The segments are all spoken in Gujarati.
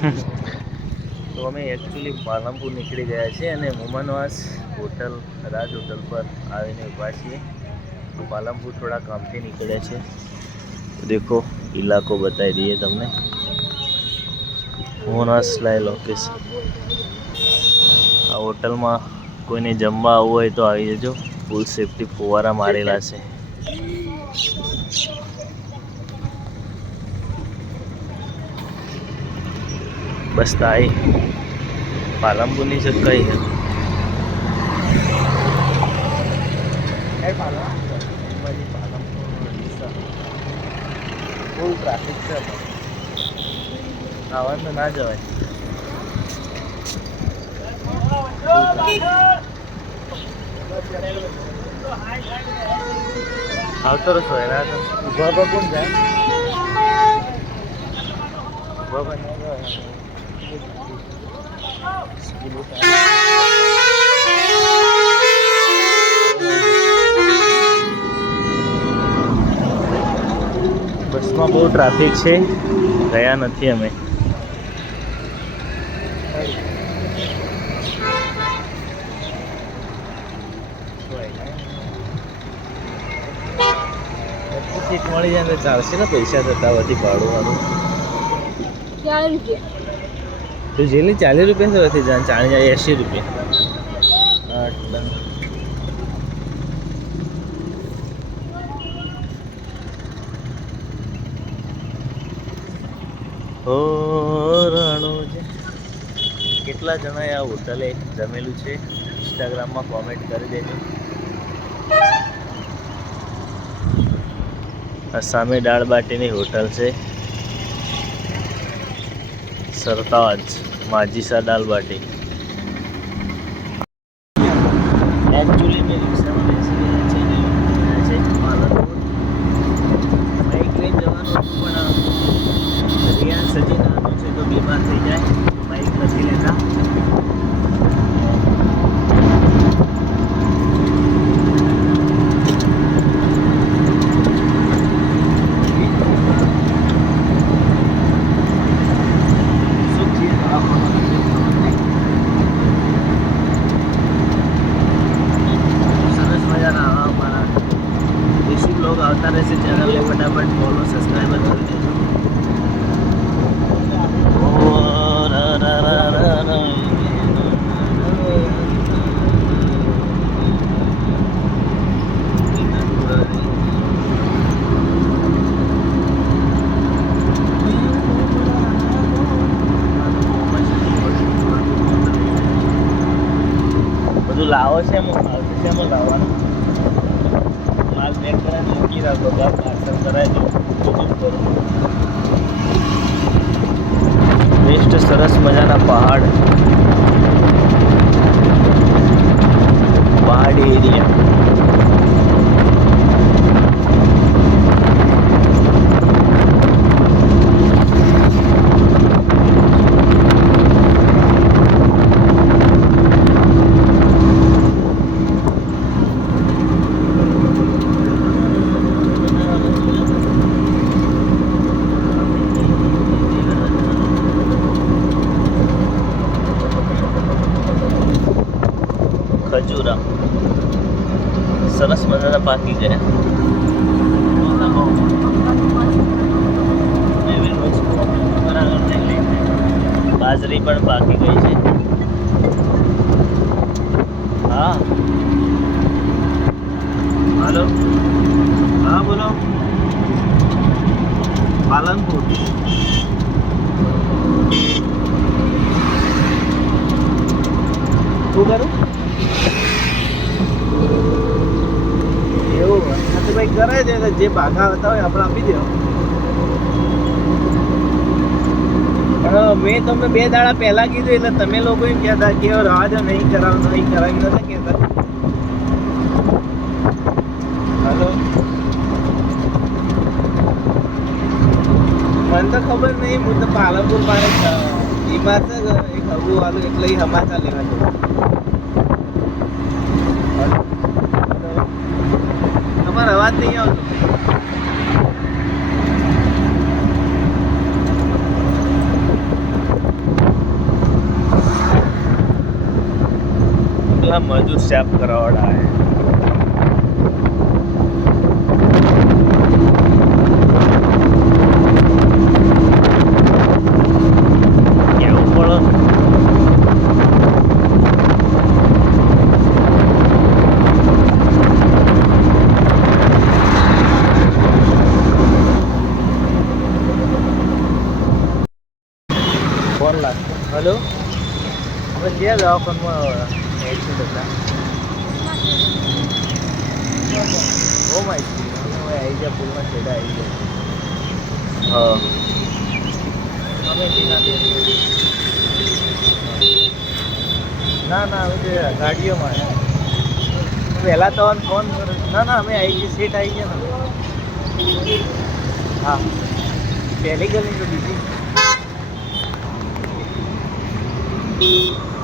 તો અમે એકચ્યુઅલી પાલનપુર નીકળી ગયા છીએ અને મોમનવાસ હોટલ રાજ હોટલ પર આવીને ઊભા છીએ. તો પાલનપુર થોડા કામથી નીકળ્યા છે. તો દેખો ઇલાકો બતાવી દઈએ તમને. મોમનવાસ લાય લોકેશન. આ હોટલમાં કોઈને જમવા આવવું હોય તો આવી જજો. ફૂલ સેફ્ટી ફુવારા મારેલા છે. બસ તાઈ પાલનપુરની છે કઈ છે ફૂલ ટ્રાફિક છે. આવવાનું તો ના જવાય. આવતો રસો એના તો ઉભા પર કોણ જાય? ઉભા પર ના જાય. બસમાં બહુ ટ્રાફિક છે. ગયા નથી અમે. સીટ મળી જાય તો ચાલશે ને. પૈસા થતા વધી ભાડું વાળું 40 રૂપિયા. તો જેલી 40 રૂપિયા વધી જાય. 80 રૂપિયા. હો રાણો છે. કેટલા જણાએ આ હોટલે જમેલું છે ઇન્સ્ટાગ્રામમાં કોમેન્ટ કરી દેજો. આ સામે દાળ બાટીની હોટલ છે. સરતાજ માજીસા દાલ બાટી. એકચ્યુઅલી મેં રિક્ષામાં બેસી ગયા છે પાલનપુર. બાઇક લઈને જવાનું પણ રિયાન સજી નાનું છે તો બીમાર થઈ જાય. બાઇક નથી લેતા. આવતા રહેશે ચેનલને ફટાફટ ફોલો સબસ્ક્રાઈબર કરી દેજો. બધું લાવો છે એમાં લાવવાનું. માલ પેક કરાવી મૂકી રાખો. પાર્સલ કરાવી દો. બેસ્ટ સરસ મજાના પહાડી એરિયા. ખજૂરા સરસ મજાના પાકી ગયા. બાજરી પણ પાકી ગઈ છે. હા હાલો. હા બોલો. પાલનપુર શું કરું એવું? હા તો ભાઈ કરે છે. જે ભાગા આવતા હોય આપણે આપી દેવા. મેં તમને 2 દાડા પહેલા કીધું એટલે તમે લોકો એમ કહેતા કે રવા દો, નહીં કરાવી નતા કહેતા. હાલો. મને તો ખબર નહીં. હું તો પાલનપુર મારે બીમાર છે એક હગું વાળું એટલે સમાચાર લેવા જવું. તમારો અવાજ નહીં આવતો. मजदूर साफ करावड़ा है કેવું પડે ફોન લાગતો હેલો આપણે ગયા દવાખાનમાં એક્સિડન્ટ હતા ઓ માય આવી ગયા પુલમાં છેડા આવી ગયા હા અમે ના ના હવે ગાડીઓમાં વહેલા તો ફોન કરો ના અમે આવી ગયા સેટ આવી ગયા ને હા પહેલી ગલી તો બીજી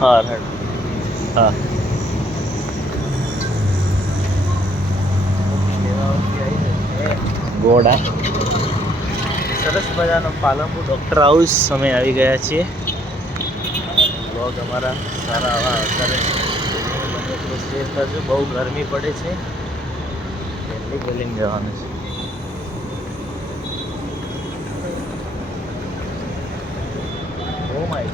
હા હા ગોડા સરસ મજાનો પાલનપુર ડૉક્ટર હાઉસ અમે આવી ગયા છીએ બ્લોગ અમારા સારા આવા અત્યારે શેર કરજો બહુ ગરમી પડે છે પહેલી ગલીમાં જવાનું છે ઓ માય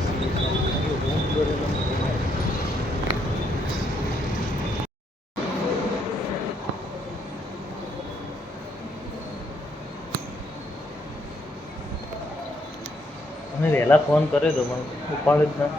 અમે વહેલા ફોન કર્યો તો પણ ઉપાડ જ ના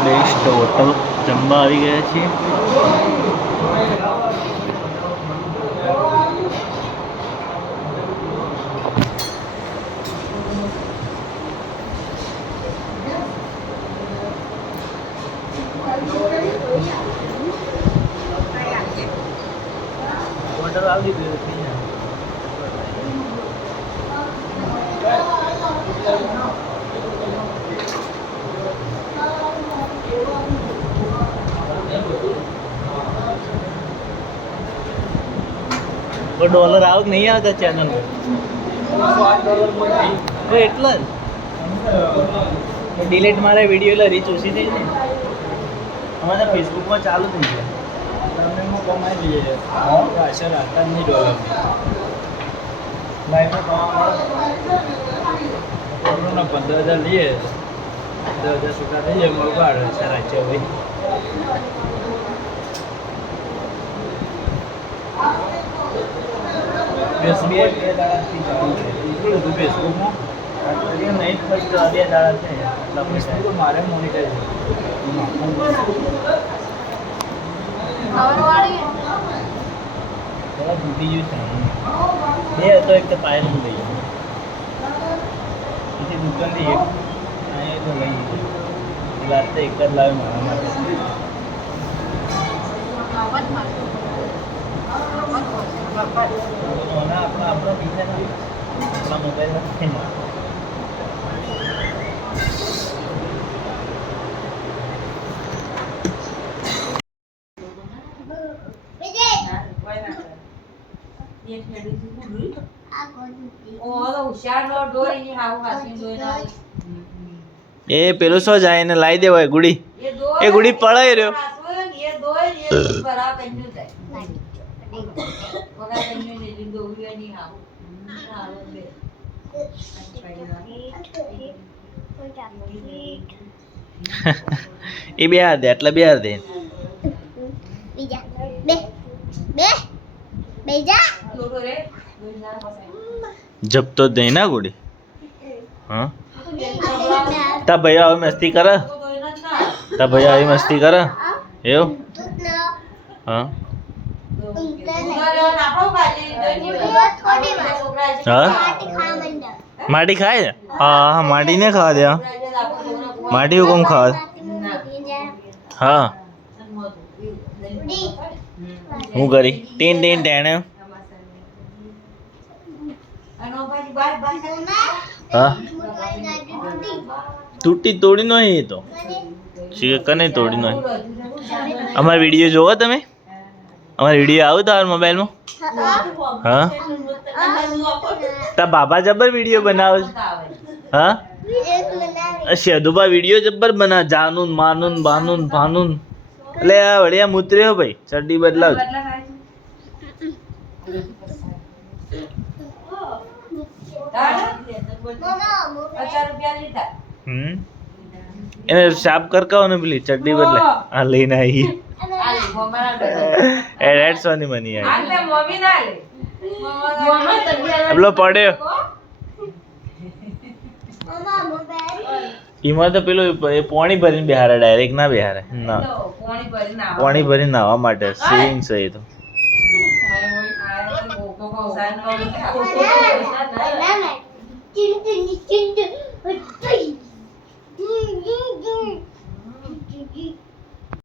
બેસ્ટ હોટલ જમવા આવી ગયા છીએ ઓર્ડર આવી ગયો છે $1 આવ કે નહીં આવતા ચેનલમાં $8 એટલા જ ડિલીટ મારે વિડીયો એટલે રીચ ઓછી થઈ ને અમારા ફેસબુકમાં ચાલુ થઈ ગયા તમને હું કમાઈ લઈએ આશા રાખતા જ નહીં ડોલરની લાઈવમાં કમાવા 15,000 લઈએ 10,000 છૂટા થઈ જાય મળવા આશા રાખીએ ભાઈ ફેસબુક 2 દાડાથી ચાલુ છે એટલું બધું ફેસબુકમાં નહીં ફર્સ્ટ 2 દાડા છે એટલા પૈસા તો મારે મોનિટાઈઝ તૂટી ગયું છે એ હતો એક તો પાયલ લઈ પછી દુકાનથી એક અહીંયા તો લઈ ગયું રાતે એક જ લાવે મારા માટે આપણા પીછે ના આપણા મોબાઈલ નથી ના એ પેલું શું જાય એને લાવી દેવાય ગુડી એ ગુડી પડાઈ રહ્યો એ બે હાર દે એટલે બે હાર દે જપતો જ નહીં ના ગુડી હા તા ભૈયા આવી મસ્તી કરે તા ભૈયા આવી મસ્તી કરે એવું હા હા માટી ખાય હા હા માટી ને ખાવા દે માટી હુકમ ખાવા હા હું કરી ટીન ટીન ટેણે હા તૂટી તોડી નો એ તો કને તોડી નો અમારો વિડીયો જોવો તમે અમારો વિડીયો આવો તમારા મોબાઈલમાં હા તા બાબા જબર વિડીયો બનાવે છે હા શેદુબા વિડીયો જબર બના જાનુન માનુન બાનુન ભાનુન એટલે આ વડિયા મુતર્યો ભાઈ ચડ્ડી બદલાવ એને સાફ કરકાવો ને પેલી ચડ્ડી બદલે આ લઈને આવી એડ સોની મની આવી પેલો પડ્યો એમાં તો પેલું એ પોણી ભરીને બેહારે ડાયરેક્ટ ના બેહારે ના પોણી ભરીને નાહવા માટે સ્વિમિંગ છે એ તો